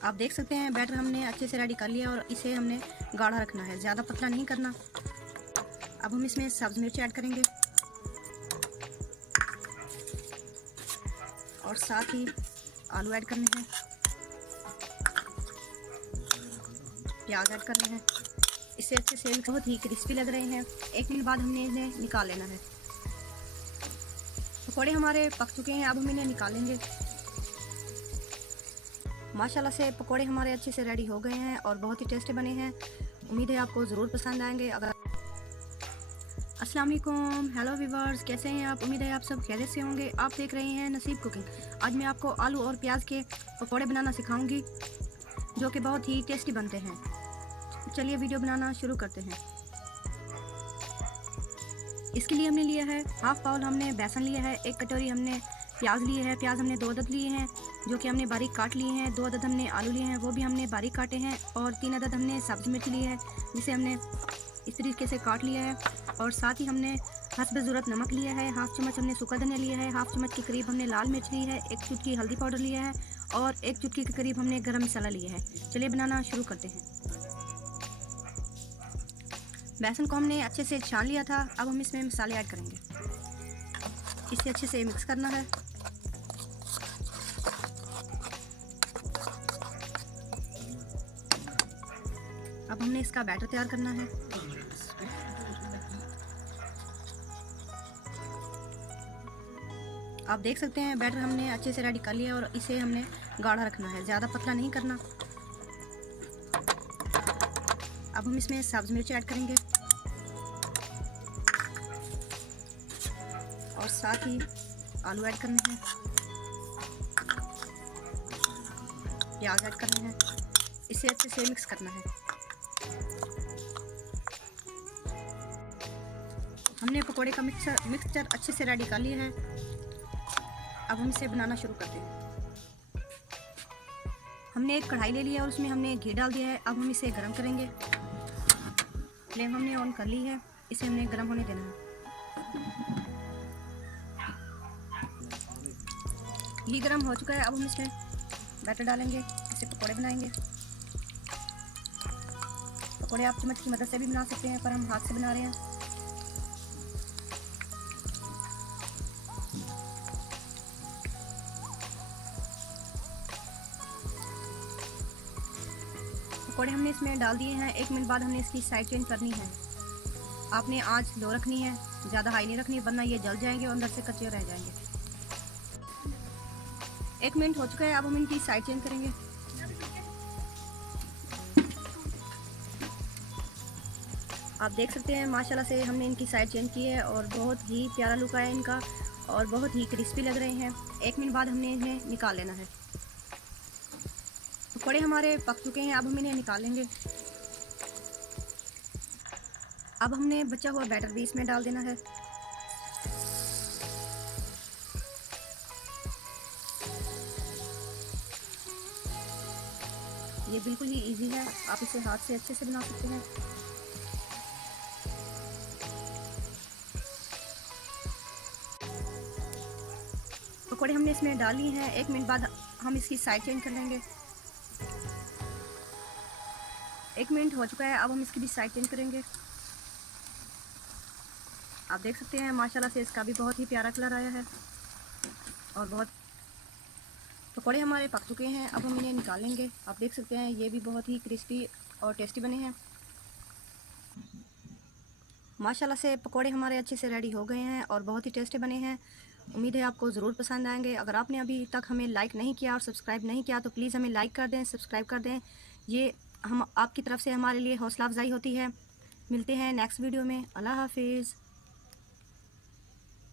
आप देख सकते हैं बैटर हमने अच्छे से रेडी कर लिया और इसे हमने गाढ़ा रखना है, ज़्यादा पतला नहीं करना। अब हम इसमें सब्ज़ मिर्च ऐड करेंगे और साथ ही आलू ऐड करने हैं, प्याज ऐड करने हैं। इससे अच्छे से बहुत ही क्रिस्पी लग रहे हैं। 1 मिनट बाद हमने इन्हें निकाल लेना है। पकौड़े हमारे पक चुके हैं, अब हम इन्हें निकालेंगे। माशाल्लाह से पकौड़े हमारे अच्छे से रेडी हो गए हैं और बहुत ही टेस्टी बने हैं। उम्मीद है आपको ज़रूर पसंद आएंगे। अगर अस्सलाम वालेकुम, हेलो व्यूअर्स, कैसे हैं आप? उम्मीद है आप सब खैरियत से होंगे। आप देख रहे हैं नसीब कुकिंग। आज मैं आपको आलू और प्याज के पकौड़े बनाना सिखाऊंगी जो कि बहुत ही टेस्टी बनते हैं। चलिए वीडियो बनाना शुरू करते हैं। इसके लिए हमने लिया है हाफ बाउल हमने बेसन लिया है, 1 कटोरी हमने प्याज लिए है। प्याज हमने 2 अदद लिए हैं जो कि हमने बारीक काट लिए हैं। 2 अदद हमने आलू लिए हैं, वो भी हमने बारीक काटे हैं। और 3 अदद हमने सब्ज़ी मिर्च ली है जिसे हमने इस तरीके से काट लिया है। और साथ ही हमने हस्ब ज़रूरत नमक लिया है। हाफ चम्मच हमने सूखा धनिया लिया है। हाफ चम्मच के करीब हमने लाल मिर्च ली है। 1 चुटकी हल्दी पाउडर लिया है और 1 चुटकी के करीब हमने गरम मसाला लिया है। चलिए बनाना शुरू करते हैं। बेसन को हमने अच्छे से छान लिया था। अब हम इसमें मसाले ऐड करेंगे। इसे अच्छे से मिक्स करना है। अब हमने इसका बैटर तैयार करना है। आप देख सकते हैं बैटर हमने अच्छे से रेडी कर लिया और इसे हमने गाढ़ा रखना है, ज़्यादा पतला नहीं करना। अब हम इसमें सब्ज़ मिर्च ऐड करेंगे और साथ ही आलू ऐड करने हैं, प्याज ऐड करने हैं। इसे अच्छे से मिक्स करना है। हमने पकोड़े का मिक्सचर अच्छे से रेडी कर लिया है। अब हम इसे बनाना शुरू करते हैं। हमने एक कढ़ाई ले लिया और उसमें हमने घी डाल दिया है। अब हम इसे गरम करेंगे। फ्लेम हमने ऑन कर ली है, इसे हमने गरम होने देना है। घी गरम हो चुका है। अब हम इसमें बैटर डालेंगे, इसे पकोड़े बनाएंगे। पकोड़े आप चम्मच की मदद से भी बना सकते हैं, पर हम हाथ से बना रहे हैं। पकोड़े हमने इसमें डाल दिए हैं। 1 मिनट बाद हमने इसकी साइड चेंज करनी है। आपने आंच लो रखनी है, ज़्यादा हाई नहीं रखनी, वरना ये जल जाएंगे और अंदर से कच्चे रह जाएंगे। 1 मिनट हो चुका है। अब हम इनकी साइड चेंज करेंगे। आप देख सकते हैं माशाल्लाह से हमने इनकी साइड चेंज की है और बहुत ही प्यारा लुक आया इनका और बहुत ही क्रिस्पी लग रहे हैं। 1 मिनट बाद हमने इन्हें निकाल लेना है। पकौड़े हमारे पक चुके हैं, अब हम इन्हें निकालेंगे। अब हमने बचा हुआ बैटर भी इसमें डाल देना है। ये बिल्कुल ही इजी है, आप इसे हाथ से अच्छे से बना सकते हैं। पकौड़े हमने इसमें डाल लिए हैं। 1 मिनट बाद हम इसकी साइड चेंज कर लेंगे। 1 मिनट हो चुका है। अब हम इसकी भी साइड चेंज करेंगे। आप देख सकते हैं माशाल्लाह से इसका भी बहुत ही प्यारा कलर आया है और बहुत पकौड़े हमारे पक चुके हैं। अब हम इन्हें निकालेंगे। आप देख सकते हैं ये भी बहुत ही क्रिस्पी और टेस्टी बने हैं। माशाल्लाह से पकौड़े हमारे अच्छे से रेडी हो गए हैं और बहुत ही टेस्टी बने हैं। उम्मीद है आपको ज़रूर पसंद आएंगे। अगर आपने अभी तक हमें लाइक नहीं किया और सब्सक्राइब नहीं किया तो प्लीज़ हमें लाइक कर दें, सब्सक्राइब कर दें। ये हम आपकी तरफ से हमारे लिए हौसला अफजाई होती है। मिलते हैं नेक्स्ट वीडियो में। अल्लाह हाफिज़।